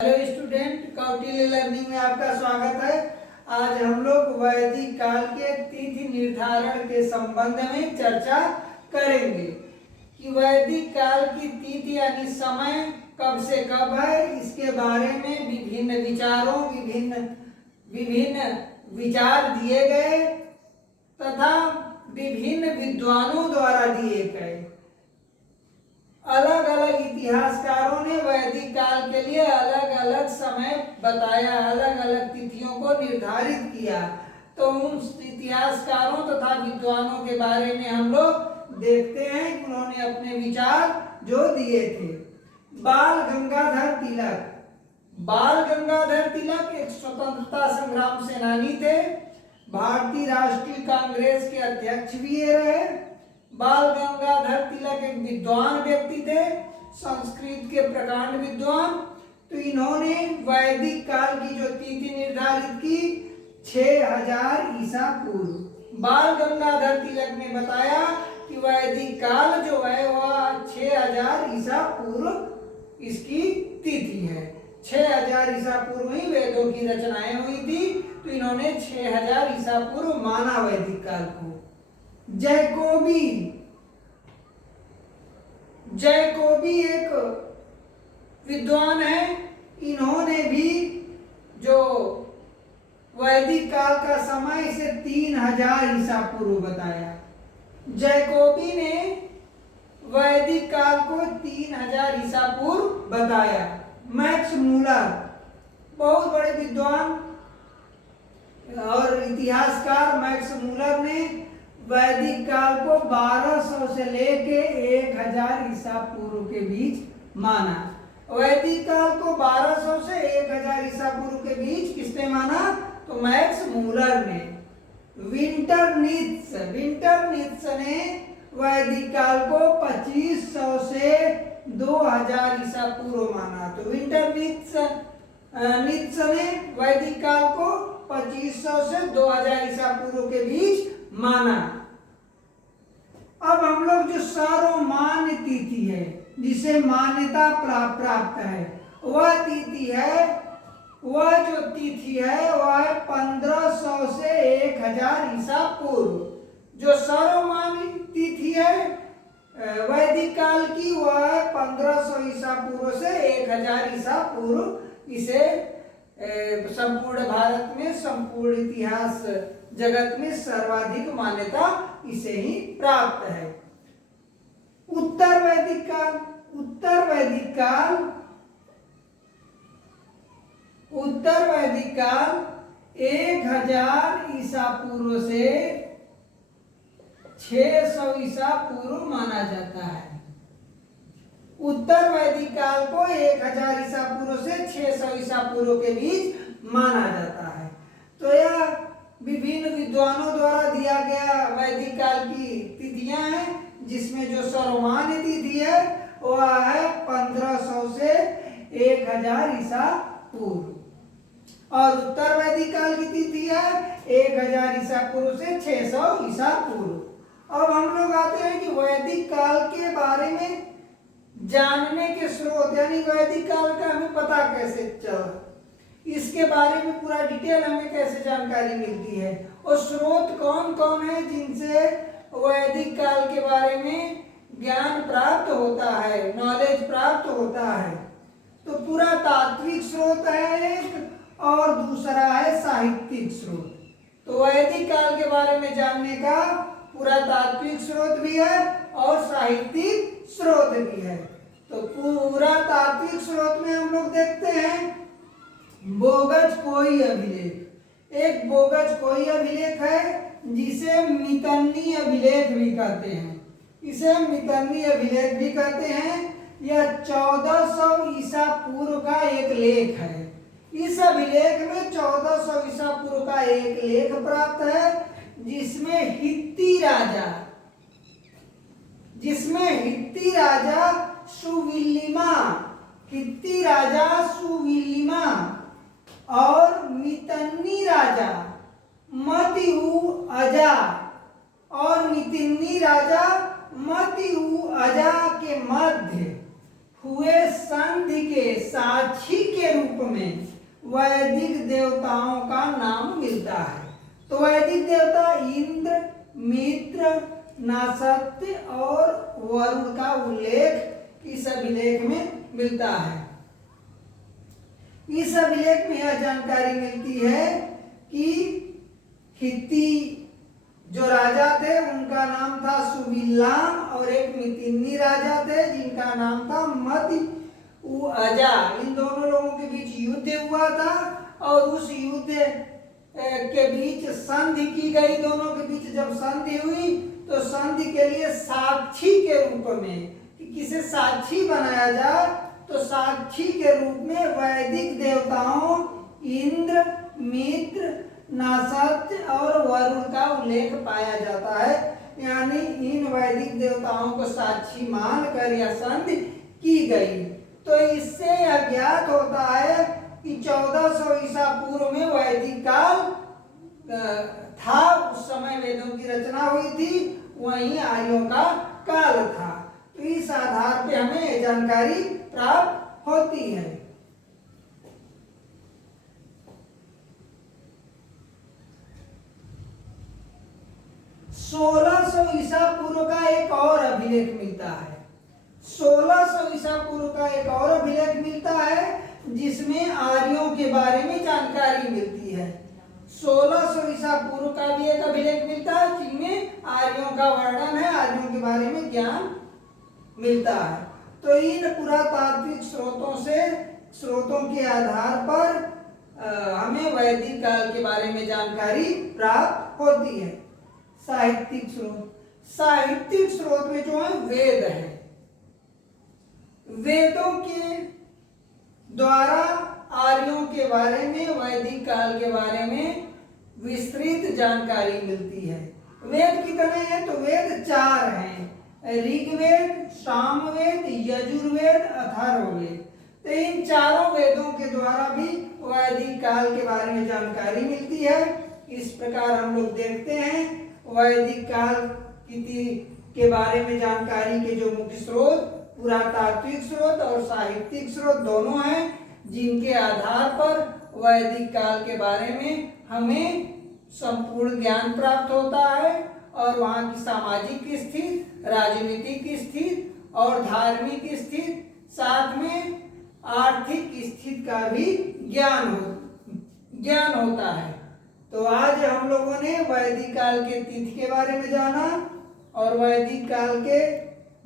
Hello student, Kautilya learning में आपका स्वागत है। आज हम लोग वैदिक काल के तिथि निर्धारण के संबंध में चर्चा करेंगे कि वैदिक काल की तिथि यानी समय कब से कब है। इसके बारे में विभिन्न विचार दिए गए तथा विभिन्न विद्वानों द्वारा दिए गए। अलग अलग इतिहासकारों ने वैदिक काल के लिए अलग अलग समय बताया, अलग अलग तिथियों को निर्धारित किया। तो उन इतिहासकारों तथा विद्वानों के बारे में हम लोग देखते हैं कि उन्होंने अपने विचार जो दिए थे। बाल गंगाधर तिलक एक स्वतंत्रता संग्राम सेनानी थे। भारतीय राष्ट्रीय कांग्रेस के अध्यक्ष भी रहे। बाल गंगाधर तिलक एक विद्वान व्यक्ति थे, संस्कृत के प्रकांड विद्वान। तो इन्होंने वैदिक काल की जो तिथि निर्धारित की 6000 ईसा पूर्व। बाल गंगाधर तिलक ने बताया कि वैदिक काल जो है वह 6000 ईसा पूर्व इसकी तिथि है। 6000 ईसा पूर्व ही वेदों की रचनाएं हुई थी। तो इन्होंने 6000 ईसा पूर्व माना वैदिक काल को। जैकोबी एक विद्वान है। इन्होंने भी जो वैदिक काल का समय इसे 3000 ईसा पूर्व बताया। जैकोबी ने वैदिक काल को 3000 ईसा पूर्व बताया। मैक्स मूलर बहुत बड़े विद्वान और इतिहासकार मैक्स मूलर ने वैदिक काल को 1200 से लेके 1000 ईसा पूर्व के बीच माना। वैदिक काल को 1200 से 1000 ईसा पूर्व के बीच किसने माना? तो मैक्स मूलर ने। विंटरनित्ज ने वैदिक काल को 2500 से 2000 ईसा पूर्व माना। तो विंटरनित्ज ने वैदिक काल को 2500 से 2000 ईसा पूर्व के बीच माना। अब हम लोग जो सर्वमान्य तिथि है, जिसे मान्यता प्राप्त है, वह तिथि है, वह जो तिथि है वह है 1500 से 1000 ईसा पूर्व। जो सर्वमान्य तिथि है वैदिक काल की वह है 1500 ईसा पूर्व से 1000 ईसा पूर्व। इसे संपूर्ण भारत में, संपूर्ण इतिहास जगत में सर्वाधिक मान्यता इसे ही प्राप्त है। उत्तर वैदिक काल 1000 ईसा पूर्व से 600 ईसा पूर्व माना जाता है। उत्तर वैदिक काल को 1000 ईसा पूर्व से 600 ईसा पूर्व के बीच माना जाता है। तो यह विभिन्न विद्वानों द्वारा दिया गया वैदिक काल की तिथियां हैं, जिसमें जो सर्वमान्य तिथि है वह है 1500 से 1000 ईसा पूर्व और उत्तर वैदिक काल की तिथि है 1000 ईसा पूर्व से 600 ईसा पूर्व। अब हम लोग आते हैं कि वैदिक काल के बारे में जानने के स्रोत, यानी वैदिक काल का हमें पता कैसे चला, इसके बारे में पूरा डिटेल हमें कैसे जानकारी मिलती है और स्रोत कौन कौन है जिनसे वैदिक काल के बारे में ज्ञान प्राप्त होता है, नॉलेज प्राप्त होता है। तो पूरा तात्विक स्रोत है एक और दूसरा है साहित्यिक स्रोत। तो वैदिक काल के बारे में जानने का पूरा तात्विक स्रोत भी है और साहित्यिक स्रोत भी है। तो पूरा तात्विक स्रोत में हम लोग देखते हैं बोगज कोई अभिलेख। एक बोगज कोई अभिलेख है जिसे मितन्नी अभिलेख भी कहते हैं। इसे मितन्नी अभिलेख भी कहते हैं। यह 1400 ईसा पूर्व का एक लेख है। इस अभिलेख में 1400 ईसा पूर्व का एक लेख प्राप्त है, जिसमें हित्ती राजा सुविलिमा और मितन्नी राजा मतिऊ अजा के मध्य हुए संधि के साक्षी के रूप में वैदिक देवताओं का नाम मिलता है। तो वैदिक देवता इंद्र, मित्र, नासत्य और वरुण का उल्लेख इस अभिलेख में मिलता है। इस अभिलेख में यह जानकारी मिलती है कि हित्ती जो राजा थे उनका नाम था सुबिल्लाम और एक मितिन्नी राजा थे जिनका नाम था मद-उ-अजा। इन दोनों लोगों के बीच युद्ध हुआ था और उस युद्ध के बीच संधि की गई। दोनों के बीच जब संधि हुई तो संधि के लिए साक्षी के रूप में कि किसे साक्षी बनाया जाए, तो साक्षी के रूप में वैदिक देवताओं इंद्र, मित्र, नासत्य और वरुण का उल्लेख पाया जाता है। यानी इन वैदिक देवताओं को साक्षी मानकर यह संधि की गई। तो इससे यह ज्ञात होता है कि 1400 ईसा पूर्व में वैदिक काल था। उस समय वेदों की रचना हुई थी, वहीं आर्यों का काल था। तो इस आधार पे हमें जानकारी प्राप्त होती है। 1600 ईसा पूर्व का एक और अभिलेख मिलता है। 1600 ईसा पूर्व का एक और अभिलेख मिलता है जिसमें आर्यों के बारे में जानकारी मिलती है। 1600 ईसा पूर्व का भी एक अभिलेख मिलता है जिनमें आर्यों का वर्णन है, आर्यों के बारे में ज्ञान मिलता है। तो इन पुरातात्विक स्रोतों के आधार पर हमें वैदिक काल के बारे में जानकारी प्राप्त होती है। साहित्यिक स्रोत में जो है वेद है। वेदों के द्वारा आर्यों के बारे में, वैदिक काल के बारे में विस्तृत जानकारी मिलती है। वेद कितने हैं? तो वेद 4 हैं, ऋग्वेद, सामवेद, यजुर्वेद, अथर्ववेद। तो इन चारों वेदों के द्वारा भी वैदिक काल के बारे में जानकारी मिलती है। इस प्रकार हम लोग देखते हैं वैदिक काल के बारे में जानकारी के जो मुख्य स्रोत पुरातात्विक स्रोत और साहित्यिक स्रोत दोनों हैं, जिनके आधार पर वैदिक काल के बारे में हमें संपूर्ण ज्ञान प्राप्त होता है और वहाँ की सामाजिक स्थिति, राजनीतिक स्थिति और धार्मिक स्थिति, साथ में आर्थिक स्थिति का भी ज्ञान होता है। तो आज हम लोगों ने वैदिक काल के तिथि के बारे में जाना और वैदिक काल के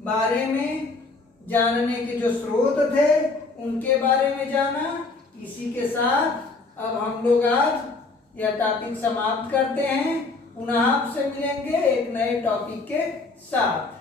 बारे में जानने के जो स्रोत थे उनके बारे में जाना। इसी के साथ अब हम लोग आज यह टॉपिक समाप्त करते हैं। पुनः आपसे मिलेंगे एक नए टॉपिक के साथ।